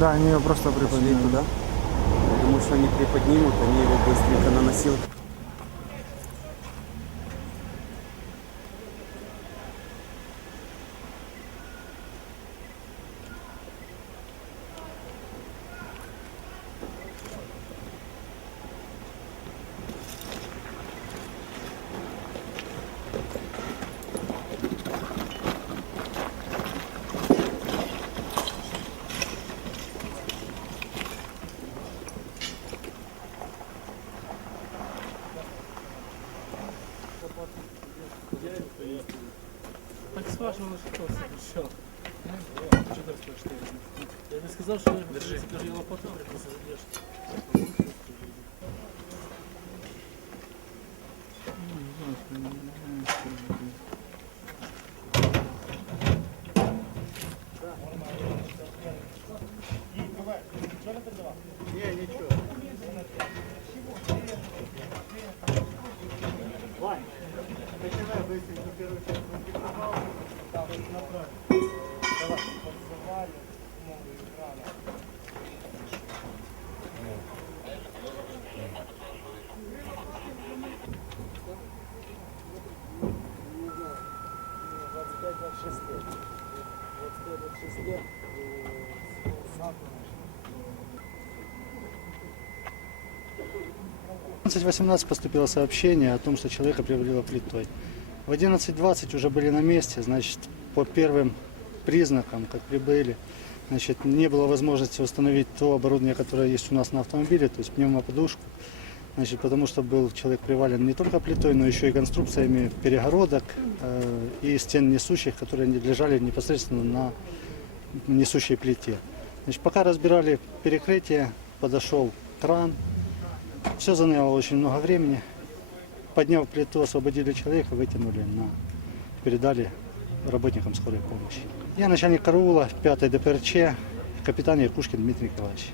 Да, они ее просто туда. Я думаю, что они приподнимут, они его быстренько на. Вашего что все. Я бы сказал, что я скажи лопату прикусил, В 11.18 поступило сообщение о том, что человека привалило плитой. В 11.20 уже были на месте, значит, по первым признакам, как прибыли, значит, не было возможности установить то оборудование, которое есть у нас на автомобиле, то есть пневмоподушку, значит, потому что был человек привален не только плитой, но еще и конструкциями перегородок э, и стен несущих, которые лежали непосредственно на несущей плите. Значит, пока разбирали перекрытие, подошел кран, все заняло очень много времени. Подняв плиту, освободили человека, вытянули на передали работникам скорой помощи. Я начальник караула 5 ДПРЧ, капитан Якушкин Дмитрий Николаевич.